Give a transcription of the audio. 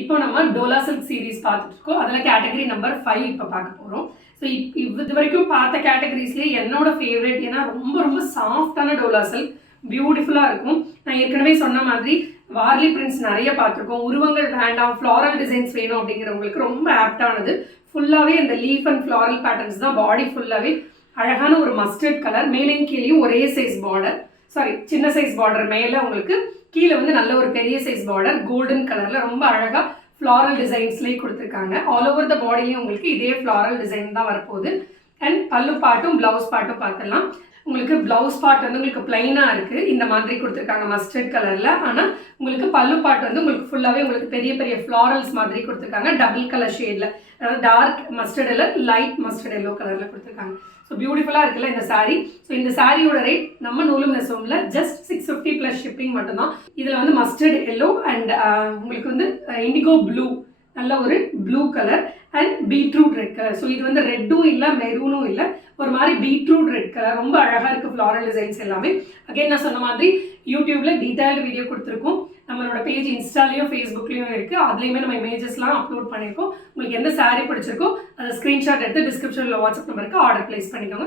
இப்போ நம்ம Dola silk series பார்த்துட்டு இருக்கோம். அதில் கேட்டகரி நம்பர் 5 இப்போ பார்க்க போகிறோம். ஸோ இது வரைக்கும் பார்த்த கேட்டகரிஸ்லேயே என்னோட ஃபேவரட், ஏன்னா ரொம்ப ரொம்ப சாஃப்டான டோலா சில்க், பியூட்டிஃபுல்லாக இருக்கும். நான் ஏற்கனவே சொன்ன மாதிரி வார்லி பிரிண்ட்ஸ் நிறைய பார்த்துருக்கோம். உருவங்கள் வேண்டாம், ஃப்ளாரல் டிசைன்ஸ் வேணும் அப்படிங்கிறவங்களுக்கு ரொம்ப ஆப்டானது. ஃபுல்லாகவே இந்த லீஃப் அண்ட் ஃப்ளாரல் பேட்டர்ன்ஸ் தான். பாடி ஃபுல்லாகவே அழகான ஒரு மஸ்டர்ட் கலர், மேலேயும் கீழேயும் ஒரே சைஸ் பார்டர், சின்ன சைஸ் பார்டர், மேலே உங்களுக்கு கீழே வந்து நல்ல ஒரு பெரிய சைஸ் பார்டர் கோல்டன் கலரில் ரொம்ப அழகாக ஃப்ளாரல் டிசைன்ஸ்லேயே கொடுத்துருக்காங்க. ஆல் ஓவர் த பாடிலையும் உங்களுக்கு இதே ஃப்ளாரல் டிசைன் தான் வரப்போகுது. அண்ட் பல்லு பாட்டும் ப்ளவுஸ் பாட்டும் பார்த்துடலாம். உங்களுக்கு ப்ளவுஸ் பார்ட் வந்து உங்களுக்கு பிளைனாக இருக்குது, இந்த மாதிரி கொடுத்துருக்காங்க மஸ்டர்ட் கலரில். ஆனால் உங்களுக்கு பல்லு பார்ட் வந்து உங்களுக்கு ஃபுல்லாகவே உங்களுக்கு பெரிய பெரிய ஃப்ளாரல்ஸ் மாதிரி கொடுத்துருக்காங்க. டபுள் கலர் ஷேடில், அதாவது dark mustard yellow, light mustard yellow கலரில் கொடுத்துருக்காங்க. ஸோ பியூட்டிஃபுல்லாக இருக்குல்ல இந்த சாரீ. ஸோ இந்த சாரியோட ரேட் நம்ம நூலும் நெசவும்ல ஜஸ்ட் 650 ப்ளஸ் ஷிப்பிங் மட்டும்தான். இதில் வந்து மஸ்டர்ட் எல்லோ அண்ட் உங்களுக்கு வந்து இண்டிகோ ப்ளூ, நல்ல ஒரு blue colour and beetroot red colour. So இது வந்து ரெட்டும் இல்லை மெரூனும் இல்லை, ஒரு மாதிரி பீட்ரூட் ரெட் கலர், ரொம்ப அழகாக இருக்குது ஃப்ளாரல் டிசைன்ஸ் எல்லாமே. அகைன் நான் சொன்ன மாதிரி யூடியூப்பில் டீட்டெயில்டு வீடியோ கொடுத்துருக்கோம். நம்மளோட பேஜ் இன்ஸ்டாலேயும் ஃபேஸ்புக்லேயும் இருக்குது. அதுலேயுமே நம்ம இமேஜஸ்லாம் அப்லோட் பண்ணியிருக்கோம். உங்களுக்கு எந்த சாரீ பிடிச்சிருக்கோ அதை ஸ்க்ரீன்ஷாட் எடுத்து டிஸ்கிரிப்ஷனில் வாட்ஸ்அப் நம்பருக்கு ஆர்டர் ப்ளேஸ் பண்ணிக்கோங்க.